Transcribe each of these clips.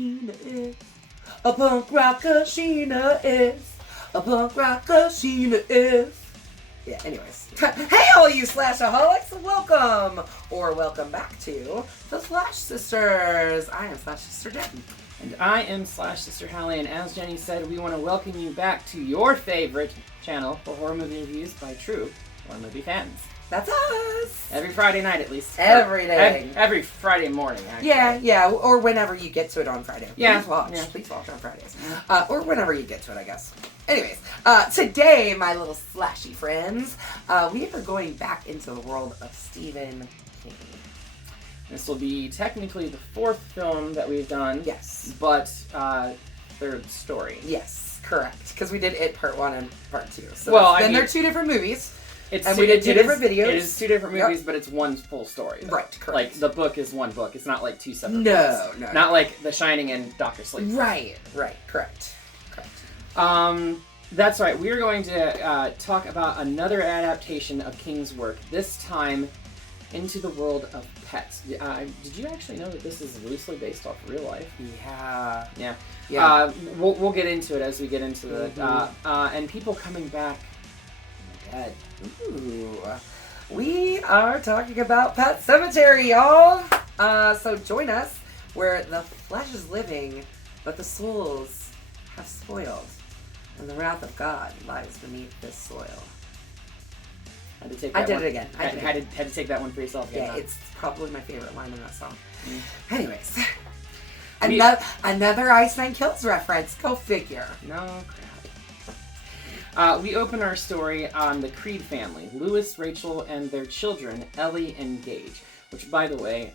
Sheena is a punk rocker. Sheena is a punk rocker. Sheena is. Yeah, anyways. Hey, all you Slashaholics! Welcome back to the Slash Sisters. I am Slash Sister Jen. And I am Slash Sister Hallie, and as Jenny said, we want to welcome you back to your favorite channel for horror movie reviews by true horror movie fans. That's us! Every Friday night, at least. Every day. Every Friday morning, actually. Yeah, or whenever you get to it on Friday. Yeah. Please watch on Fridays. Or whenever you get to it, I guess. Anyways, today, my little slashy friends, we are going back into the world of Stephen King. This will be technically the fourth film that we've done. Yes. But third story. Yes, correct. Because we did It Part 1 and Part 2. So then they're two different movies. We did two different videos. It is two different movies, but it's one full story. Though. Right, correct. Like, the book is one book. It's not like two separate books. No. Not like The Shining and Dr. Sleep. Right, correct. That's right. We are going to talk about another adaptation of King's work, this time into the world of pets. Did you actually know that this is loosely based off real life? Yeah. We'll get into it as we get into the and people coming back from the dead. Ooh. We are talking about Pet Sematary, y'all. So join us where the flesh is living, but the souls have spoiled, and the wrath of God lies beneath this soil. I did it again. Had to take that one for yourself again. Yeah, it's probably my favorite line in that song. Mm. Anyways, another Ice Nine Kills reference. Go figure. No crap. We open our story on the Creed family, Louis, Rachel, and their children, Ellie and Gage. Which, by the way,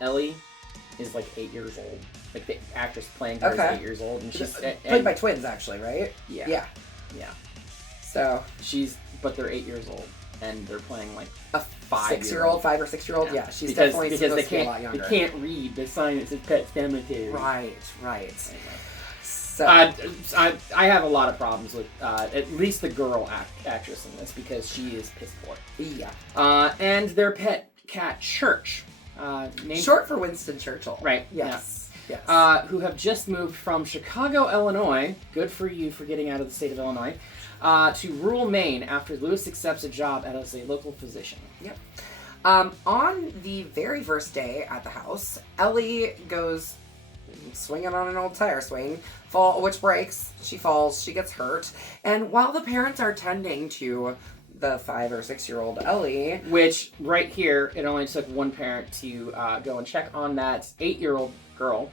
Ellie is like 8 years old. Like the actress playing her is 8 years old, and she's played by twins, actually, right? Yeah. So but they're 8 years old. And they're playing like a 5-year-old, 5 or 6 year-old. Yeah, she's definitely supposed to be a lot younger. They can't read the sign that says Pet Sematary. Right. Anyway. So I have a lot of problems with at least the girl actress in this because she is piss poor. Yeah. And their pet cat Church, short for Winston Churchill. Right. Yes. Who have just moved from Chicago, Illinois. Good for you for getting out of the state of Illinois. To rural Maine after Louis accepts a job as a local physician. Yep. On the very first day at the house, Ellie goes swinging on an old tire swing, which breaks. She falls. She gets hurt. And while the parents are tending to the 5 or 6 year old Ellie, which right here, it only took one parent to go and check on that 8-year-old girl.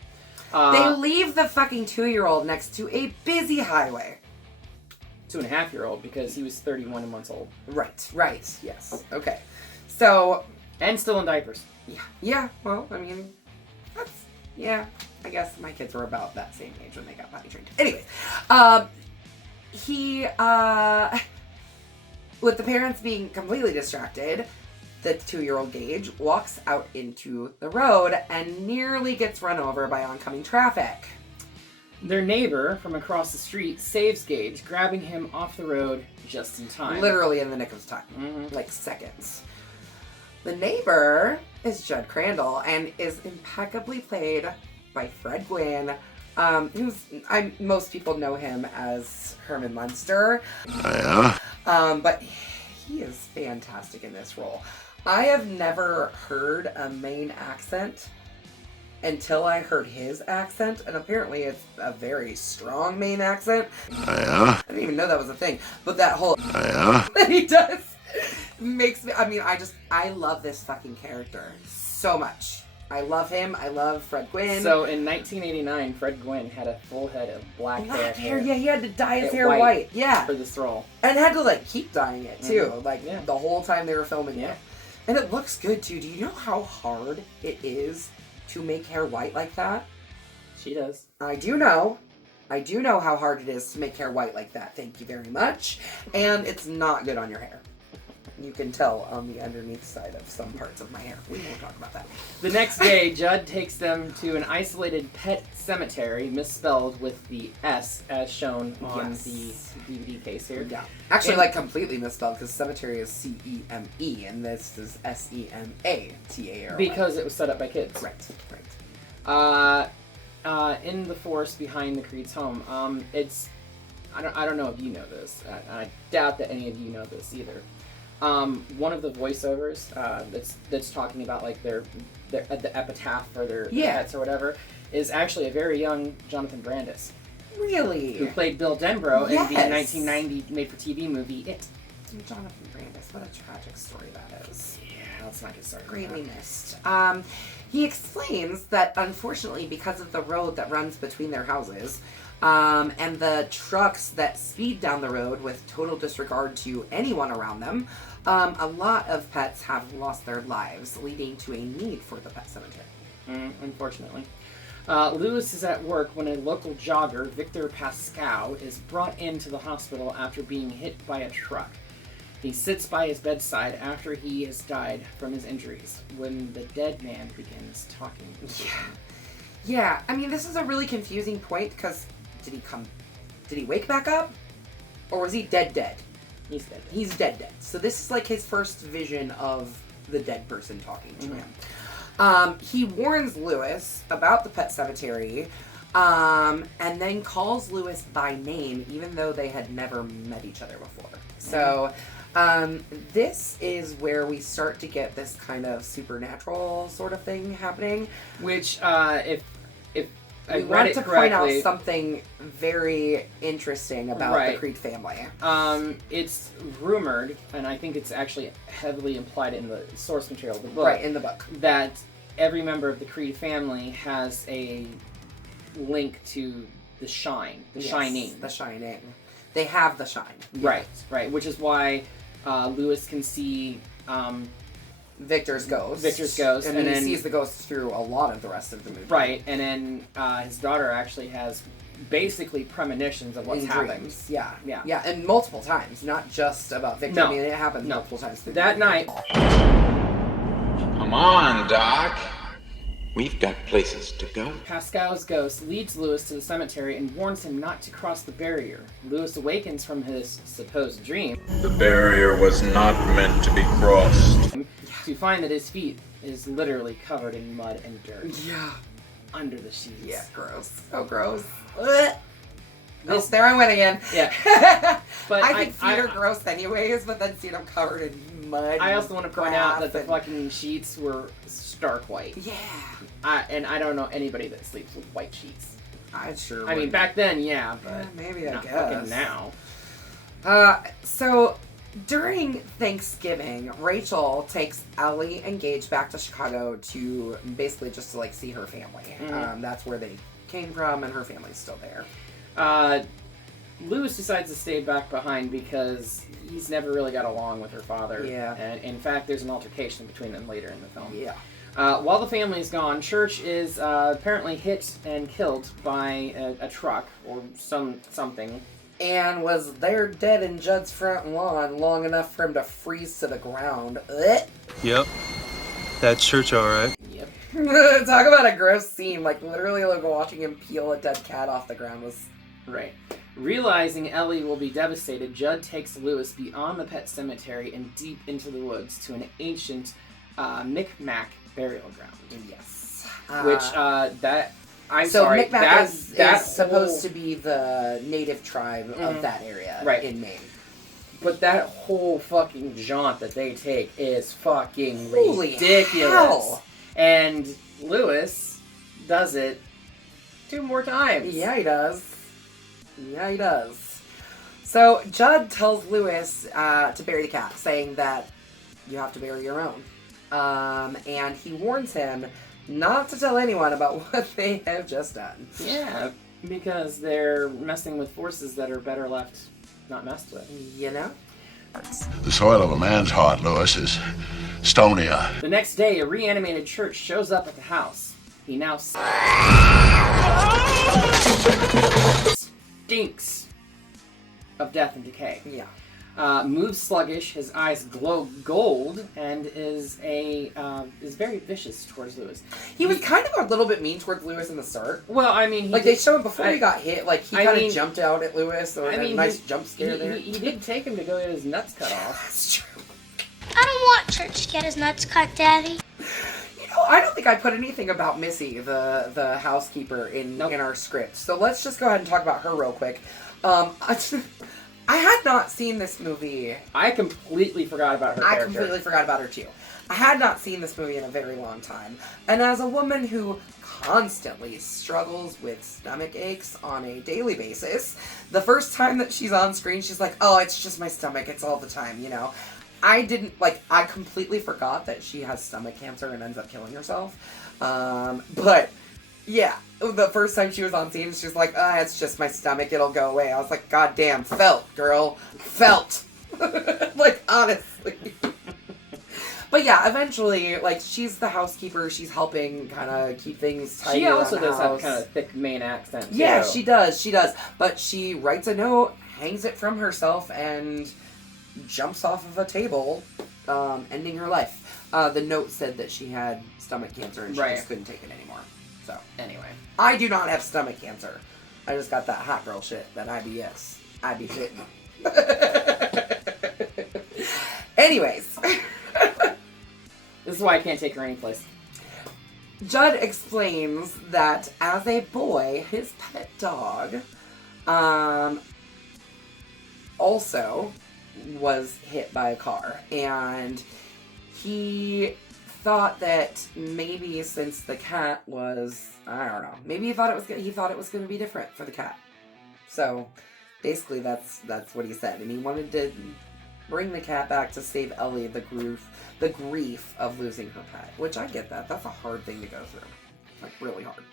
They leave the fucking 2-year-old next to a busy highway. 2.5-year-old because he was 31 months old. Right. Yes. Okay. So. And still in diapers. Yeah. Well, I mean, I guess my kids were about that same age when they got potty trained. Anyway, with the parents being completely distracted, the 2-year-old Gage walks out into the road and nearly gets run over by oncoming traffic. Their neighbor from across the street saves Gage, grabbing him off the road just in time. Literally in the nick of time. Mm-hmm. Like seconds. The neighbor is Judd Crandall and is impeccably played by Fred Gwynne, most people know him as Herman Munster. But he is fantastic in this role. I have never heard a Maine accent until I heard his accent, and apparently it's a very strong Maine accent. I didn't even know that was a thing, but that whole that he does makes me, I love this fucking character so much. I love him. I love Fred Gwynne. So in 1989, Fred Gwynne had a full head of black hair. Yeah, he had to dye his hair white. Yeah. For this role. And had to keep dyeing it too. Mm-hmm. The whole time they were filming it. And it looks good too. Do you know how hard it is to make hair white like that? She does. I do know how hard it is to make hair white like that. Thank you very much. And it's not good on your hair. You can tell on the underneath side of some parts of my hair. We won't talk about that. The next day, Judd takes them to an isolated pet cemetery, misspelled with the S as shown on the DVD case here. Yeah. Actually, completely misspelled because cemetery is C-E-M-E and this is S-E-M-A-T-A-R-Y. Because it was set up by kids. Right. in the forest behind the Creed's home. I don't know if you know this. I doubt that any of you know this either. One of the voiceovers that's talking about like their the epitaph for their pets or whatever is actually a very young Jonathan Brandis. Really? Who played Bill Denbrough in the 1990 made-for-TV movie It. Jonathan Brandis, what a tragic story that is. Yeah, let's not get started. Greatly missed. He explains that unfortunately, because of the road that runs between their houses, and the trucks that speed down the road with total disregard to anyone around them, a lot of pets have lost their lives, leading to a need for the pet cemetery. Unfortunately. Lewis is at work when a local jogger, Victor Pascal, is brought into the hospital after being hit by a truck. He sits by his bedside after he has died from his injuries when the dead man begins talking to him. Yeah, I mean, this is a really confusing point because did he wake back up? Or was he dead? He's dead. He's dead. So this is like his first vision of the dead person talking to him. He warns Lewis about the pet cemetery, and then calls Lewis by name, even though they had never met each other before. So, this is where we start to get this kind of supernatural sort of thing happening. Which, if I we read want it to correctly, point out something very interesting about the Creed family. It's rumored, and I think it's actually heavily implied in the source material of the book. Right, in the book. That every member of the Creed family has a link to the Shine, Shining. The Shining. They have the Shine. Right, which is why Lewis can see Victor's ghost. And then then he sees the ghost through a lot of the rest of the movie. Right, and then his daughter actually has basically premonitions of what's happening. Yeah, and multiple times, not just about Victor. No. I mean, it happens multiple times. That night. Come on, Doc. We've got places to go. Pascal's ghost leads Lewis to the cemetery and warns him not to cross the barrier. Lewis awakens from his supposed dream. The barrier was not meant to be crossed. To find that his feet is literally covered in mud and dirt. Yeah. Under the sheets. Yeah, gross. So gross. There I went again. Yeah. But I think feet are gross anyways, but then seeing them covered in mud. I also want to point out that the fucking sheets were stark white. Yeah. And I don't know anybody that sleeps with white sheets. I mean, back then, yeah, but yeah, maybe I not guess. fucking now. So during Thanksgiving, Rachel takes Ellie and Gage back to Chicago to basically just to like see her family. Mm-hmm. That's where they came from, and her family's still there. Lewis decides to stay back behind because he's never really got along with her father. Yeah. And in fact, there's an altercation between them later in the film. Yeah. While the family is gone, Church is apparently hit and killed by a truck or something. And was there dead in Judd's front lawn long enough for him to freeze to the ground. Ugh. Yep. That's Church, alright. Yep. Talk about a gross scene. Like, literally, like, watching him peel a dead cat off the ground was... Right. Realizing Ellie will be devastated, Judd takes Lewis beyond the pet cemetery and deep into the woods to an ancient Micmac burial ground. Yes. Micmac is supposed to be the native tribe of that area in Maine. But that whole fucking jaunt that they take is fucking Holy ridiculous. Hell. And Lewis does it 2 more times. Yeah, he does. So Judd tells Lewis to bury the cat, saying that you have to bury your own. And he warns him not to tell anyone about what they have just done. Yeah, because they're messing with forces that are better left not messed with. You know? The soil of a man's heart, Lewis, is stonier. The next day, a reanimated Church shows up at the house. He now stinks of death and decay. Yeah. Moves sluggish, his eyes glow gold, and is very vicious towards Lewis. He was kind of a little bit mean towards Lewis in the start. Well, I mean... they showed him before he got hit, like, he kind of jumped out at Lewis, so a nice jump scare there. He did take him to go get his nuts cut off. That's true. I don't want Church to get his nuts cut, Daddy. You I don't think I put anything about Missy, the housekeeper, in our script. So let's just go ahead and talk about her real quick. I had not seen this movie. I completely forgot about her character. I completely forgot about her too. I had not seen this movie in a very long time. And as a woman who constantly struggles with stomach aches on a daily basis, the first time that she's on screen, she's like, oh, it's just my stomach. It's all the time, you know. I completely forgot that she has stomach cancer and ends up killing herself. But, yeah, the first time she was on scene, she's like, it's just my stomach. It'll go away. I was like, God damn, felt, girl. Felt. Like, honestly. But yeah, eventually, like, she's the housekeeper. She's helping kind of keep things tidy. She also does have house. kind of thick Maine accent, too. Yeah, she does. But she writes a note, hangs it from herself, and jumps off of a table, ending her life. The note said that she had stomach cancer and she just couldn't take it anymore. So, anyway. I do not have stomach cancer. I just got that hot girl shit, that IBS. I be fitting. Anyways. This is why I can't take her anyplace. Judd explains that as a boy, his pet dog, also was hit by a car, and he thought that maybe since the cat was, I don't know, maybe he thought it was going to be different for the cat. So basically that's what he said, and he wanted to bring the cat back to save Ellie the grief of losing her pet, which I get that. That's a hard thing to go through. Like, really hard.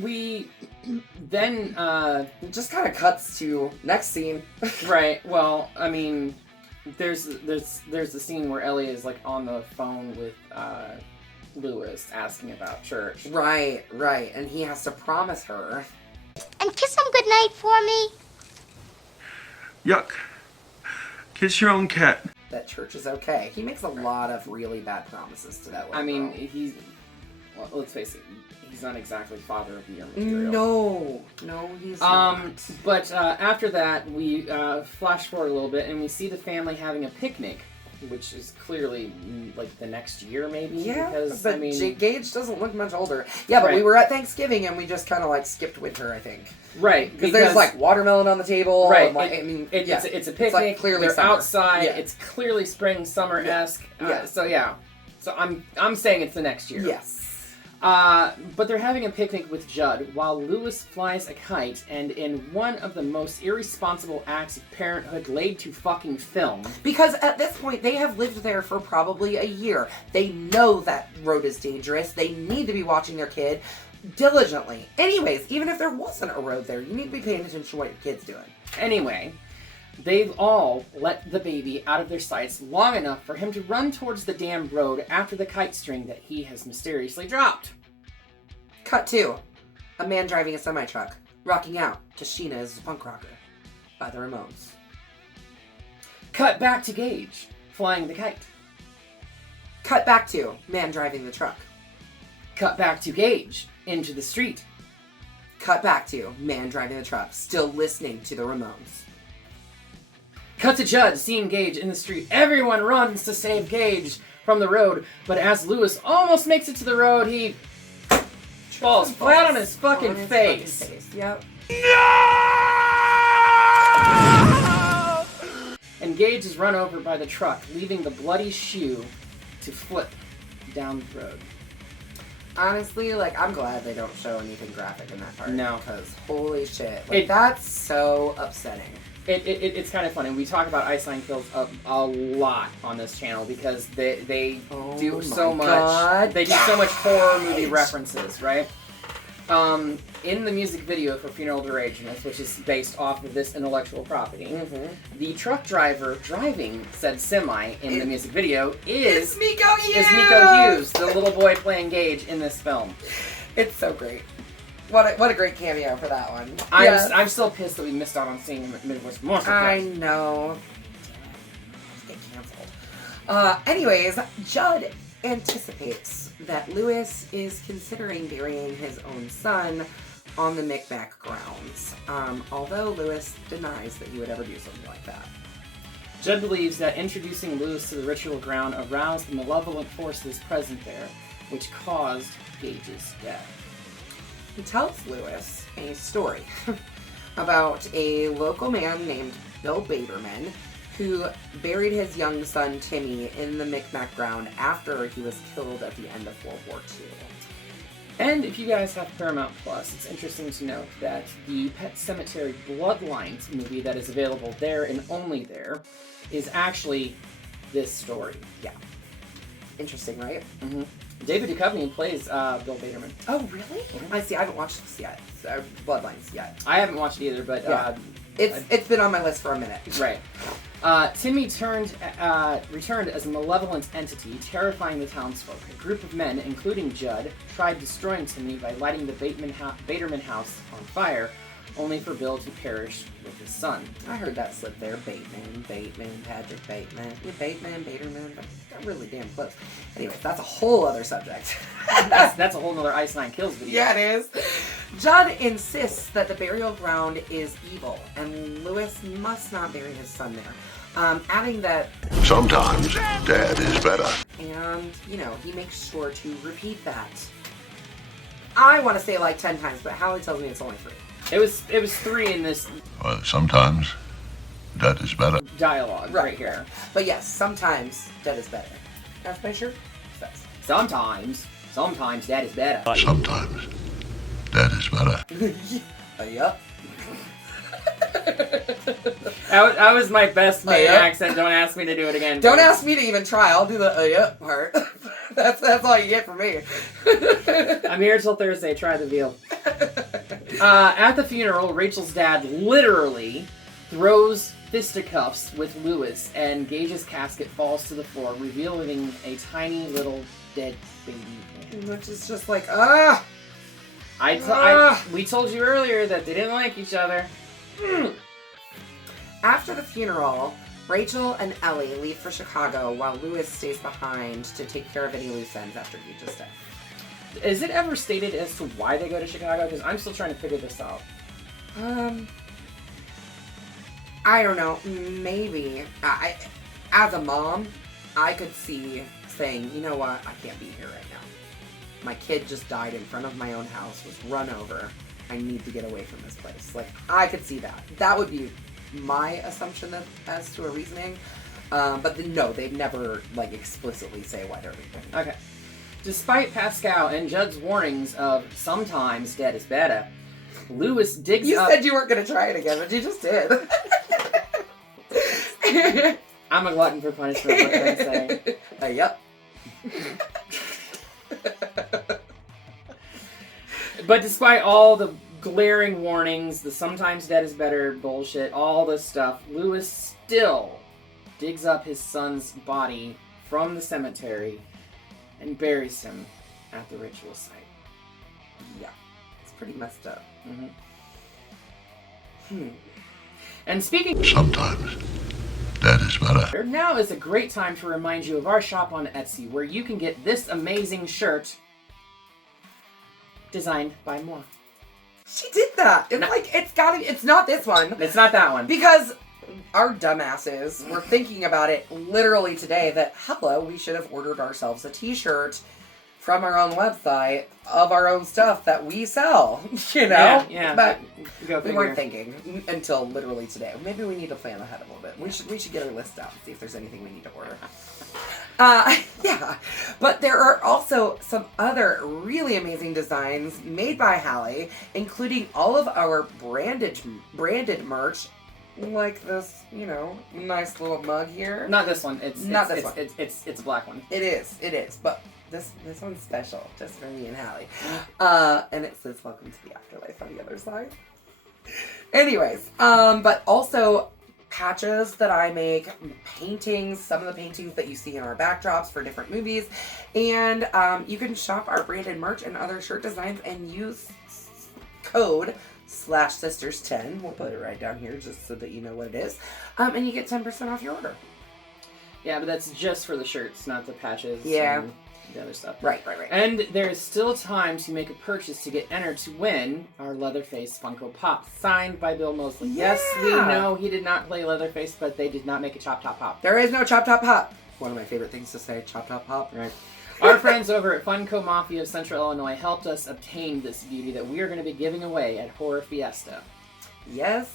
We then, It just kind of cuts to next scene. Right, well, I mean, there's the scene where Ellie is, like, on the phone with, Lewis asking about church. Right, and he has to promise her. And kiss him goodnight for me. Yuck. Kiss your own cat. That church is okay. He makes a lot of really bad promises to that little I mean, girl. well, let's face it, he's not exactly father of the year material. No, he's not. But after that, we flash forward a little bit, and we see the family having a picnic, which is clearly like the next year, maybe. Yeah, because, but I mean, Gage doesn't look much older. Yeah, but we were at Thanksgiving, and we just kind of like skipped winter, I think. Right, because there's like watermelon on the table. Right, and, like, I mean, it's a picnic. It's like clearly they're summer. outside. Yeah. It's clearly spring, summer-esque. Yeah. So I'm saying it's the next year. Yes. But they're having a picnic with Judd while Lewis flies a kite, and in one of the most irresponsible acts of parenthood laid to fucking film. Because at this point, they have lived there for probably a year. They know that road is dangerous. They need to be watching their kid diligently. Anyways, even if there wasn't a road there, you need to be paying attention to what your kid's doing. Anyway, they've all let the baby out of their sights long enough for him to run towards the damn road after the kite string that he has mysteriously dropped. Cut 2. A man driving a semi-truck, rocking out to Sheena's Punk Rocker by the Ramones. Cut back to Gage, flying the kite. Cut back to man driving the truck. Cut back to Gage, into the street. Cut back to man driving the truck, still listening to the Ramones. Cut to Judd, seeing Gage in the street. Everyone runs to save Gage from the road, but as Lewis almost makes it to the road, he falls flat on his fucking face. Yep. No! And Gage is run over by the truck, leaving the bloody shoe to flip down the road. Honestly, like, I'm glad they don't show anything graphic in that part. No. Because holy shit. Like, that's so upsetting. It's kind of funny. We talk about Iceland Kills a lot on this channel because they do so much. They do so much horror movie references, right? In the music video for Funeral to Rageness, which is based off of this intellectual property, the truck driver driving said semi in the music video is Miko Hughes! Is Miko Hughes, the little boy playing Gage in this film. It's so great. What a great cameo for that one. I'm still pissed that we missed out on seeing him at Midwest Monster Truck. I know. Let's get canceled. Anyways, Judd anticipates that Lewis is considering burying his own son on the Micmac grounds, although Lewis denies that he would ever do something like that. Judd believes that introducing Lewis to the ritual ground aroused the malevolent forces present there, which caused Gage's death. He tells Lewis a story about a local man named Bill Baderman who buried his young son Timmy in the Micmac ground after he was killed at the end of World War II. And if you guys have Paramount Plus, it's interesting to note that the Pet Sematary Bloodlines movie that is available there and only there is actually this story. Yeah. Interesting, right? Mm-hmm. David Duchovny plays Bill Baderman. Oh, really? I see. I haven't watched this yet. Bloodlines yet. I haven't watched it either, but yeah. It's been on my list for a minute. Right. Timmy returned as a malevolent entity, terrifying the townsfolk. A group of men, including Judd, tried destroying Timmy by lighting the Baderman house on fire, only for Bill to perish with his son. I heard that slip there. Bateman, Patrick Bateman. Yeah, Baderman. They're really damn close. Anyway, that's a whole other subject. that's a whole nother Ice Nine Kills video. Yeah, it is. Judd insists that the burial ground is evil, and Lewis must not bury his son there. Adding that sometimes Dad is better. And, he makes sure to repeat that. I want to say like 10 times, but Hallie tells me it's only 3. It was 3 in this Sometimes Dad is better. dialogue right here. But yes, sometimes Dad is better. That's my shirt. Sometimes Dad is better. Sometimes Dad is better. Yup. That was my best Maine accent. Don't ask me to do it again. Don't ask me to even try. I'll do the yup part. That's all you get from me. I'm here till Thursday. Try the veal. At the funeral, Rachel's dad literally throws fisticuffs with Lewis, and Gage's casket falls to the floor, revealing a tiny little dead baby. Which is just like, we told you earlier that they didn't like each other. After the funeral, Rachel and Ellie leave for Chicago while Lewis stays behind to take care of any loose ends after Gage's death. Is it ever stated as to why they go to Chicago? Because I'm still trying to figure this out. I don't know. Maybe. As a mom, I could see saying, you know what, I can't be here right now. My kid just died in front of my own house, was run over. I need to get away from this place. Like, I could see that. That would be my assumption as to a reasoning. But no, they'd never, explicitly say why they're leaving. Okay. Despite Pascal and Judd's warnings of sometimes Dad is better, Lewis digs You up... said you weren't going to try it again, but you just did. I'm a glutton for punishment, what can I say? Yep. But despite all the glaring warnings, the sometimes Dad is better bullshit, all this stuff, Lewis still digs up his son's body from the cemetery and buries him at the ritual site. Yeah. It's pretty messed up. Mm-hmm. And speaking... Sometimes Dad is better. Now is a great time to remind you of our shop on Etsy, where you can get this amazing shirt designed by moi. She did that. It's it's not this one. It's not that one. Because our dumbasses were thinking about it literally today that, we should have ordered ourselves a t-shirt from our own website of our own stuff that we sell, Yeah. But Go we weren't thinking until literally today. Maybe we need to plan ahead a little bit. We should get our list out and see if there's anything we need to order. Yeah. But there are also some other really amazing designs made by Hallie, including all of our branded merch, like this, nice little mug here. Not this one. It's a black one. It is. But this one's special, just for me and Hallie. And it says "Welcome to the Afterlife" on the other side. Anyways, but also patches that I make, paintings, some of the paintings that you see in our backdrops for different movies, and you can shop our branded merch and other shirt designs and use code /sisters10. We'll put it right down here just so that you know what it is, and you get 10% off your order. Yeah, but that's just for the shirts, not the patches. Yeah. the other stuff. Right. And there is still time to make a purchase to get entered to win our Leatherface Funko Pop, signed by Bill Moseley. Yeah. Yes, we know he did not play Leatherface, but they did not make a Chop Top Pop. There is no Chop Top Pop. One of my favorite things to say, Chop Top Pop. Right. Our friends over at Funko Mafia of Central Illinois helped us obtain this beauty that we are going to be giving away at Horror Fiesta. Yes,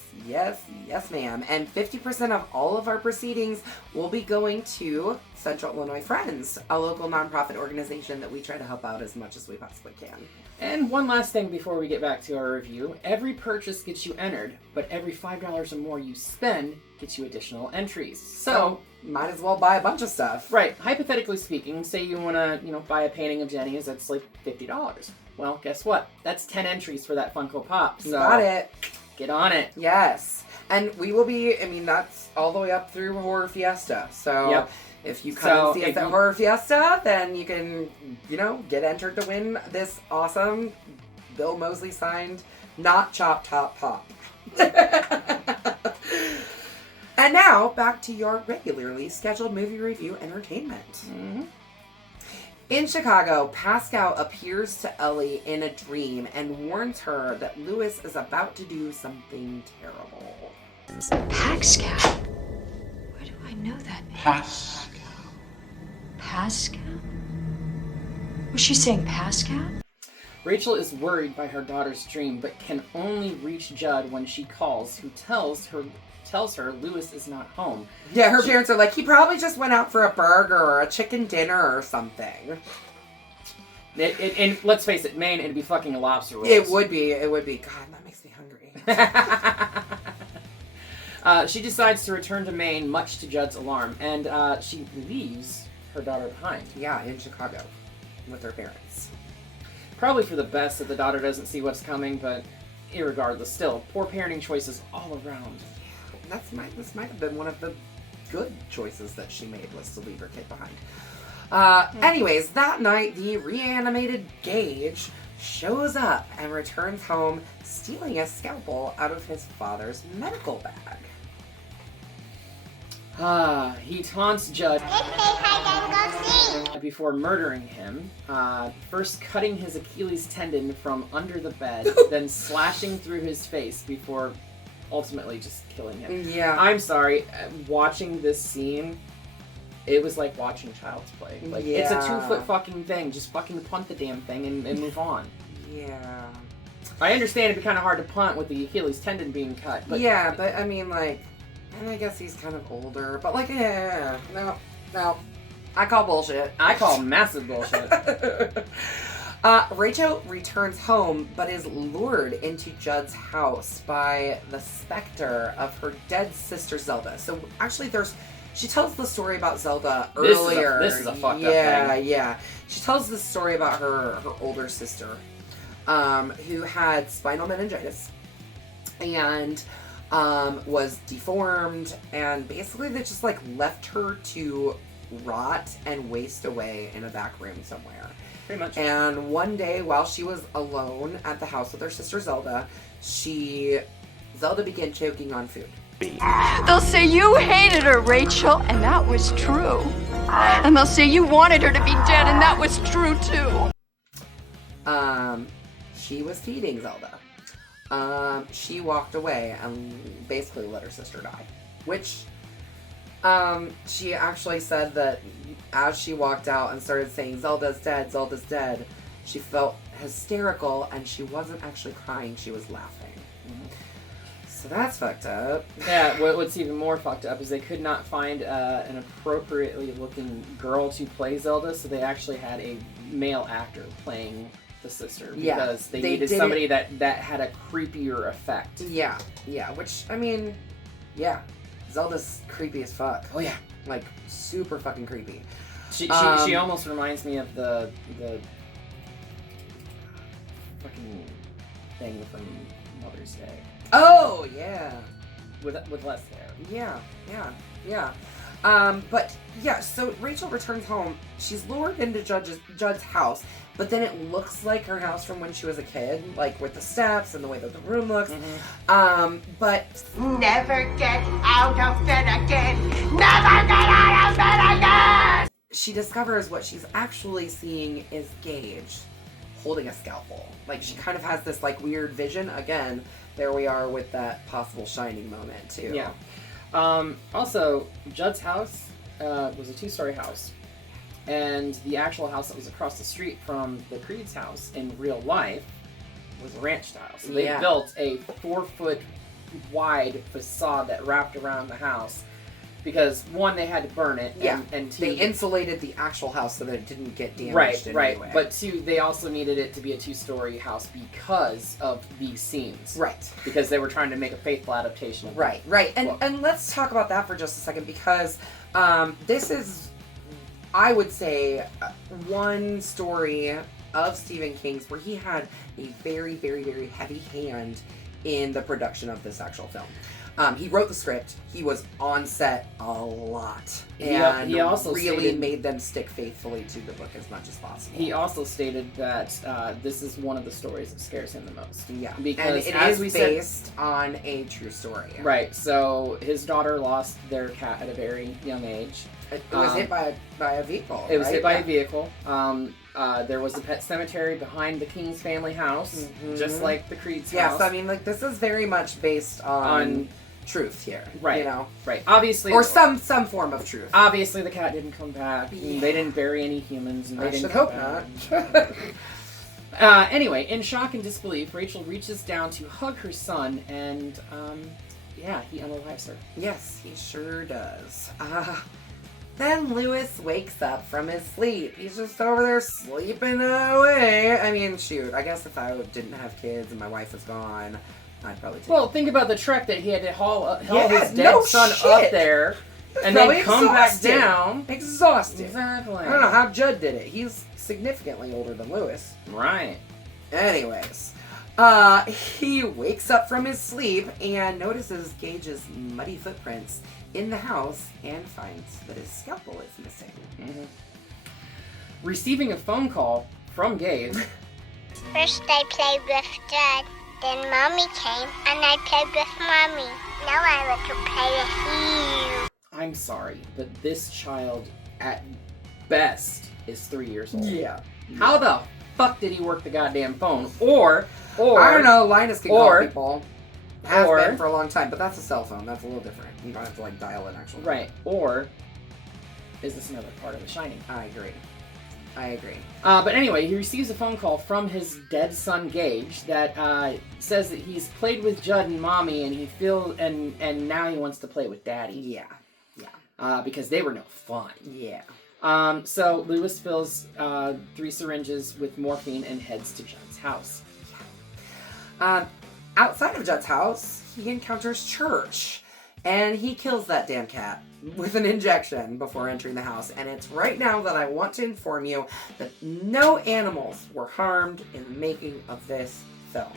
ma'am. And 50% of all of our proceedings will be going to Central Illinois Friends, a local nonprofit organization that we try to help out as much as we possibly can. And one last thing before we get back to our review. Every purchase gets you entered, but every $5 or more you spend gets you additional entries. So might as well buy a bunch of stuff. Right. Hypothetically speaking, say you want to, buy a painting of Jenny's that's like $50. Well, guess what? That's 10 entries for that Funko Pop. So got it. Get on it. Yes. And we will be, that's all the way up through Horror Fiesta. So if you come and see us at Horror Fiesta, then you can, get entered to win this awesome Bill Moseley signed Not Chop Top Pop. And now, back to your regularly scheduled movie review entertainment. Mm-hmm. In Chicago, Pascal appears to Ellie in a dream and warns her that Louis is about to do something terrible. Pascal? Where do I know that name? Pascal. Pascal? Was she saying Pascal? Rachel is worried by her daughter's dream, but can only reach Judd when she calls, who tells her Louis is not home. Yeah, her parents are like, he probably just went out for a burger or a chicken dinner or something. And let's face it, Maine, it'd be fucking a lobster roll. It would be. God, that makes me hungry. She decides to return to Maine, much to Judd's alarm, and she leaves her daughter behind. Yeah, in Chicago, with her parents. Probably for the best that the daughter doesn't see what's coming, but irregardless, still, poor parenting choices all around. This might have been one of the good choices that she made, was to leave her kid behind. Anyways, that night, the reanimated Gage shows up and returns home, stealing a scalpel out of his father's medical bag. He taunts Judd before murdering him, first cutting his Achilles tendon from under the bed, then slashing through his face before ultimately just killing him. Yeah. I'm sorry, watching this scene, it was like watching Child's Play. Like, it's a 2-foot fucking thing. Just fucking punt the damn thing and move on. Yeah. I understand it'd be kind of hard to punt with the Achilles tendon being cut. But yeah, but and I guess he's kind of older, but no. I call bullshit. I call massive bullshit. Rachel returns home, but is lured into Judd's house by the specter of her dead sister Zelda. So actually she tells the story about Zelda earlier. This is a fucked up thing. Yeah. She tells the story about her older sister, who had spinal meningitis and was deformed, and basically they just left her to rot and waste away in a back room somewhere. Pretty much. And one day, while she was alone at the house with her sister Zelda, Zelda began choking on food. They'll say you hated her, Rachel, and that was true. And they'll say you wanted her to be dead, and that was true too. She was feeding Zelda. She walked away and basically let her sister die. Which, she actually said that as she walked out and started saying, Zelda's dead, she felt hysterical and she wasn't actually crying, she was laughing. Mm-hmm. So that's fucked up. Yeah, what's even more fucked up is they could not find an appropriately looking girl to play Zelda, so they actually had a male actor playing the sister because they needed somebody that had a creepier effect. Yeah, which, Zelda's creepy as fuck. Oh yeah. Super fucking creepy. She almost reminds me of the fucking thing from Mother's Day. Oh yeah. With less hair. Yeah. So Rachel returns home. She's lured into Judd's house, but then it looks like her house from when she was a kid, with the steps and the way that the room looks. Mm-hmm. But never get out of bed again. Never get out of bed again. she discovers what she's actually seeing is Gage holding a scalpel. Like, she kind of has this, like, weird vision. Again, there we are with that possible Shining moment, too. Yeah. Also, Judd's house was a 2-story house. And the actual house that was across the street from the Creed's house in real life was a ranch style. So they built a 4-foot wide facade that wrapped around the house. Because, one, they had to burn it, and two... They insulated the actual house so that it didn't get damaged in any way. But two, they also needed it to be a 2-story house because of these scenes. Right. Because they were trying to make a faithful adaptation of Right. And let's talk about that for just a second, because this is, I would say, one story of Stephen King's where he had a very, very, very heavy hand in the production of this actual film. He wrote the script. He was on set a lot, and he also really made them stick faithfully to the book as much as possible. He also stated that this is one of the stories that scares him the most. Yeah, because and it is based on a true story. Right. So his daughter lost their cat at a very young age. It was hit by a vehicle. It was hit by a vehicle. There was a pet cemetery behind the King's family house, just like the Creed's house. Yes, I mean, like, this is very much based on truth here. Right. You know? Right. Obviously. Or some form of truth. Obviously, the cat didn't come back. Yeah. They didn't bury any humans. And I should hope not. Anyway, in shock and disbelief, Rachel reaches down to hug her son, and, he unalives her. Yes, he sure does. Then Lewis wakes up from his sleep. He's just over there sleeping away. I mean, shoot, I guess if I didn't have kids and my wife was gone, I'd probably take think about the trek that he had to haul his dead son up there, and then come back down. Exhausted. Exactly. I don't know how Judd did it. He's significantly older than Lewis. Right. Anyways, he wakes up from his sleep and notices Gage's muddy footprints in the house and finds that his scalpel is missing. Mm-hmm. Receiving a phone call from Gage. First I played with Dad, then Mommy came and I played with Mommy. Now I want to play with you. I'm sorry, but this child at best is 3 years old. Yeah. How the fuck did he work the goddamn phone? Or I don't know, Linus can call people. Has been for a long time, but that's a cell phone. That's a little different. You don't have to, like, dial an actual phone. Right. Or is this another part of The Shining? I agree. But anyway, he receives a phone call from his dead son Gage that says that he's played with Judd and Mommy, and and now he wants to play with Daddy. Yeah. Because they were no fun. Yeah. So Lewis fills 3 syringes with morphine and heads to Judd's house. Outside of Judd's house, he encounters Church, and he kills that damn cat with an injection before entering the house. And it's right now that I want to inform you that no animals were harmed in the making of this film.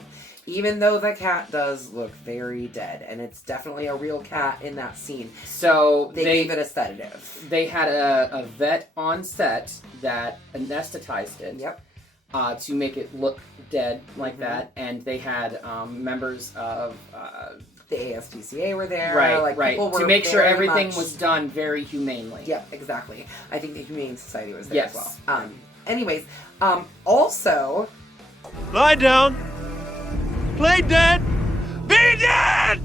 Even though the cat does look very dead, and it's definitely a real cat in that scene. So they gave it a sedative. They had a vet on set that anesthetized it. Yep. To make it look dead like that, and they had members of the ASPCA were there, right, to make sure everything was done very humanely. Yep, exactly. I think the Humane Society was there as well. Anyways, also, lie down, play dead, be dead.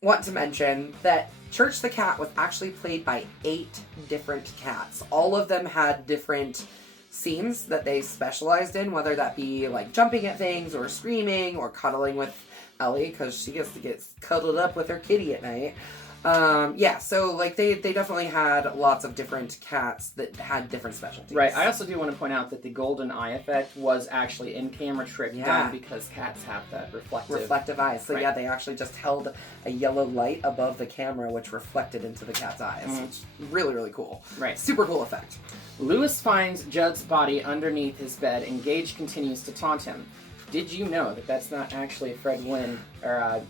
Want to mention that Church the cat was actually played by 8 different cats. All of them had different scenes that they specialized in, whether that be like jumping at things or screaming or cuddling with Ellie because she gets to get cuddled up with her kitty at night. So like they definitely had lots of different cats that had different specialties. Right. I also do want to point out that the golden eye effect was actually in camera trick done because cats have that reflective eyes. So they actually just held a yellow light above the camera which reflected into the cat's eyes. Which is really, really cool. Right. Super cool effect. Lewis finds Judd's body underneath his bed and Gage continues to taunt him. Did you know that that's not actually Fred Gwynne Fred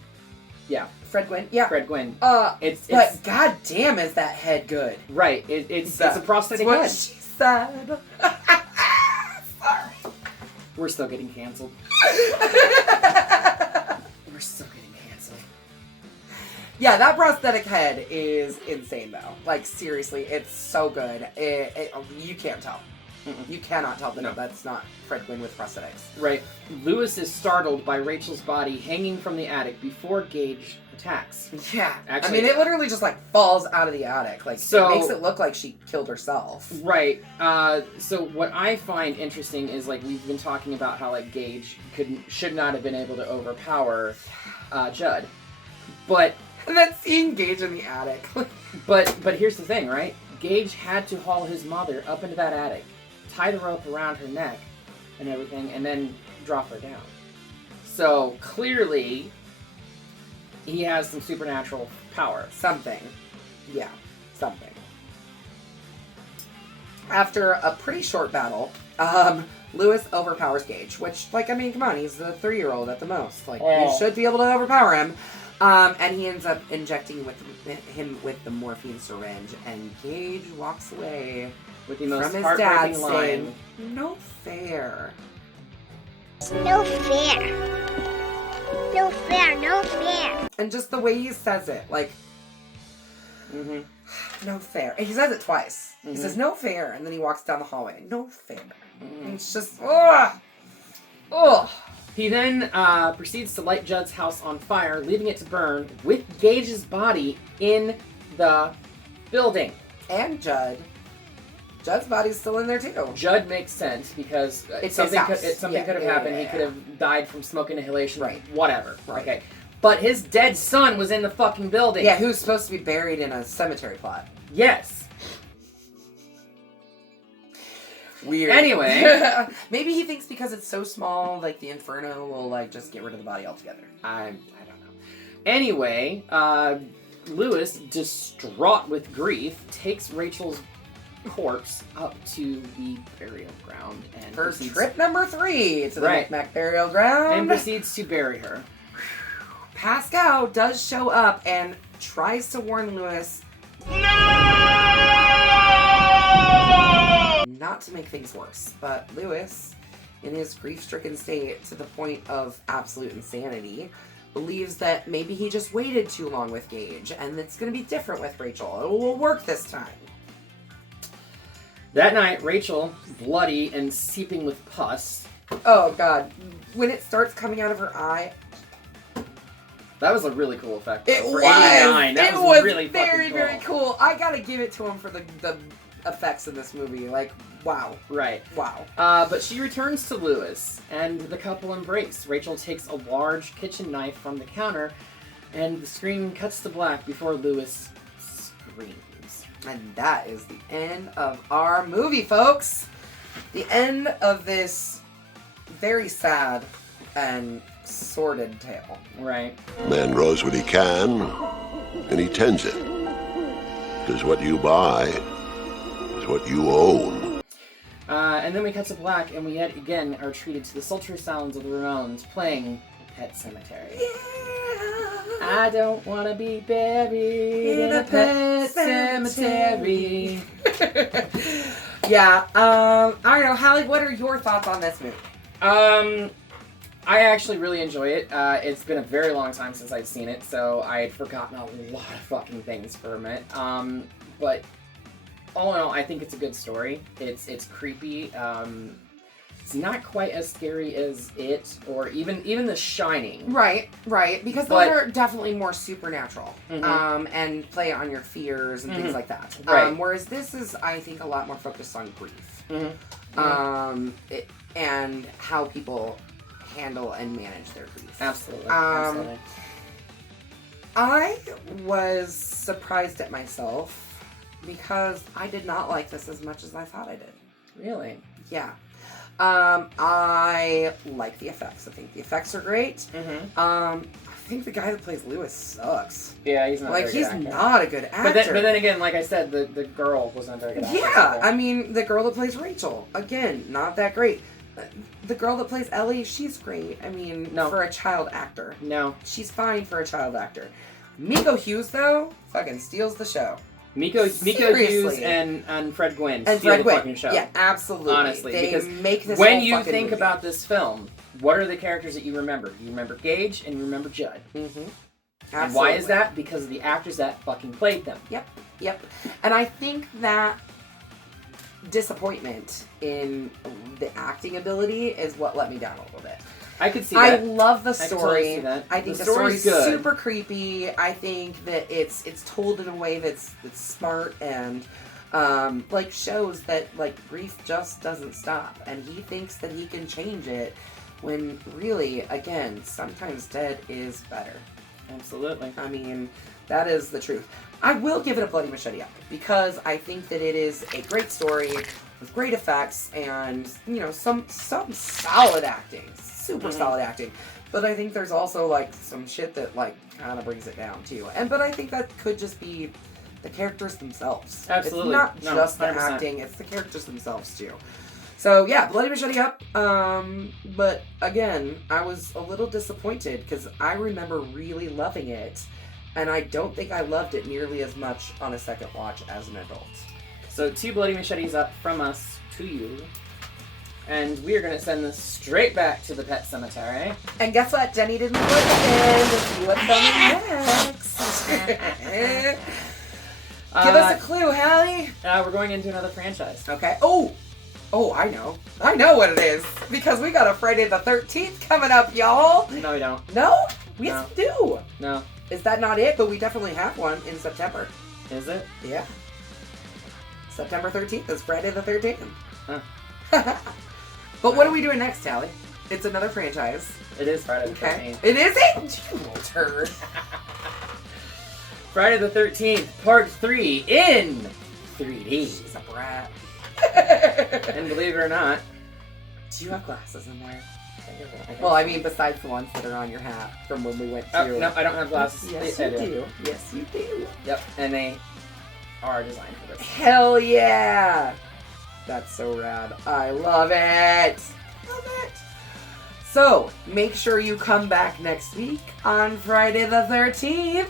Gwynne? Yeah. Fred Gwynne. But goddamn is that head good. Right. It's a prosthetic head. That's what she said. Sorry. We're still getting canceled. We're still getting canceled. Yeah, that prosthetic head is insane, though. Like, seriously, it's so good. You can't tell. Mm-mm. You cannot tell that that's not Fred Gwynne with prosthetics. Right. Lewis is startled by Rachel's body hanging from the attic before Gage attacks. Yeah. Actually, I mean, it literally just, like, falls out of the attic. Like, it makes it look like she killed herself. Right. So what I find interesting is, like, we've been talking about how, like, Gage should not have been able to overpower Judd. But... And then seeing Gage in the attic. but here's the thing, right? Gage had to haul his mother up into that attic, tie the rope around her neck and everything, and then drop her down. So, clearly, he has some supernatural power. Something. Yeah, something. After a pretty short battle, Lewis overpowers Gage, which, like, I mean, come on, he's a 3-year-old at the most. Like, you should be able to overpower him. And he ends up injecting him with the morphine syringe, and Gage walks away with the most from his dad line. saying, "No fair. No fair. No fair, no fair." And just the way he says it, like, no fair. And he says it twice. He says, "No fair," and then he walks down the hallway. No fair. And it's just, ugh. Ugh. He then proceeds to light Judd's house on fire, leaving it to burn with Gage's body in the building. And Judd. Judd's body's still in there too. Judd makes sense because something could have happened. He could have died from smoke inhalation. Right. Whatever. Right. Okay. But his dead son was in the fucking building. Yeah, who's supposed to be buried in a cemetery plot. Yes. Weird. Anyway. Maybe he thinks because it's so small, like, the Inferno will, like, just get rid of the body altogether. I don't know. Anyway, Lewis, distraught with grief, takes Rachel's corpse up to the burial ground and For trip number 3 to the Micmac burial ground. And proceeds to bury her. Pascal does show up and tries to warn Lewis not to make things worse. But Lewis, in his grief-stricken state to the point of absolute insanity, believes that maybe he just waited too long with Gage and it's going to be different with Rachel. It will work this time. That night, Rachel, bloody and seeping with pus. Oh, God. When it starts coming out of her eye... That was a really cool effect. It was! That was really very, fucking cool. very cool. I gotta give it to him for the effects in this movie. Like, wow. Right. Wow. But she returns to Lewis, and the couple embrace. Rachel takes a large kitchen knife from the counter, and the screen cuts to black before Lewis screams. And that is the end of our movie, folks. The end of this very sad and sordid tale. Right. Man grows what he can, and he tends it. Because what you buy is what you own. And then we cut to black, and we yet again are treated to the sultry sounds of the Ramones playing Pet Sematary. Yeah. I don't want to be buried in a pet cemetery. Yeah, I don't know. Hallie, what are your thoughts on this movie? I actually really enjoy it. It's been a very long time since I've seen it, so I had forgotten a lot of fucking things for a minute. But all in all, I think it's a good story. It's creepy. It's not quite as scary as It or even The Shining. Right. Because those are definitely more supernatural, and play on your fears and things like that. Right. Whereas this is, I think, a lot more focused on grief, and how people handle and manage their grief. Absolutely. I was surprised at myself because I did not like this as much as I thought I did. Really? Yeah. I like the effects. I think the effects are great. I think the guy that plays Lewis sucks. Yeah, he's not like, a very good actor. He's not a good actor. But then again, like I said, the girl wasn't a very good actor. Yeah, I mean, the girl that plays Rachel, again, not that great. The girl that plays Ellie, she's great. I mean, for a child actor. No. She's fine for a child actor. Miko Hughes, though, fucking steals the show. Miko Hughes and Fred Gwynne steal the fucking show. Yeah, absolutely. Honestly, they because make this when whole you fucking think movie. about this film, what are the characters that you remember? You remember Gage and you remember Judd. Absolutely. And why is that? Because of the actors that fucking played them. Yep. And I think that disappointment in the acting ability is what let me down a little bit. I could see I that. love the I could story. totally see that. I think the story's story's good. super creepy. I think that it's told in a way that's smart and like shows that like grief just doesn't stop, and he thinks that he can change it when really, again, sometimes dead is better. Absolutely. I mean, that is the truth. I will give it a Bloody Machete Up because I think that it is a great story with great effects and, you know, some solid acting, super solid acting. But I think there's also like some shit that like kind of brings it down too. But I think that could just be the characters themselves. Absolutely. It's not just the 100%. acting; it's the characters themselves too. So yeah, Bloody Machete Up. But again, I was a little disappointed because I remember really loving it, and I don't think I loved it nearly as much on a second watch as an adult. So 2 Bloody Machetes Up from us to you. And we are going to send this straight back to the pet cemetery. And guess what? Jenny didn't put it in to see what's coming next. Give us a clue, Hallie. We're going into another franchise. Okay. Oh, I know. I know what it is. Because we got a Friday the 13th coming up, y'all. No, we don't. No? Yes, we do. No. Is that not it? But we definitely have one in September. Is it? Yeah. September 13th is Friday the 13th. Huh. But what are we doing next, Tally? It's another franchise. It is Friday the 13th. Okay. It is it? You little turd. Friday the 13th, Part 3 in 3D. She's a brat. And believe it or not, Do you have glasses in there? Well, I mean, besides the ones that are on your hat from when we went to... Oh, no, I don't have glasses. Yes, I you do. Yes, you do. Yep, and they are designed for this. Hell yeah! That's so rad. I love it! Love it! So, make sure you come back next week on Friday the 13th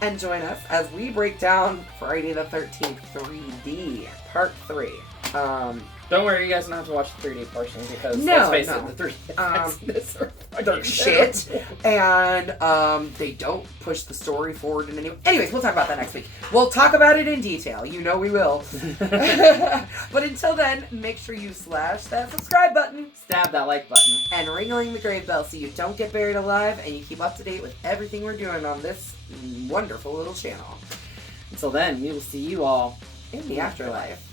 and join us as we break down Friday the 13th 3D, Part 3. Don't worry, you guys don't have to watch the 3D portion because No, let's face no. it, the 3D effects are They're shit, and they don't push the story forward in any way. Anyways, we'll talk about that next week. We'll talk about it in detail. You know we will. But until then, make sure you slash that subscribe button. Stab that like button. And ring-a-ling the grave bell so you don't get buried alive and you keep up to date with everything we're doing on this wonderful little channel. Until then, we will see you all In the afterlife.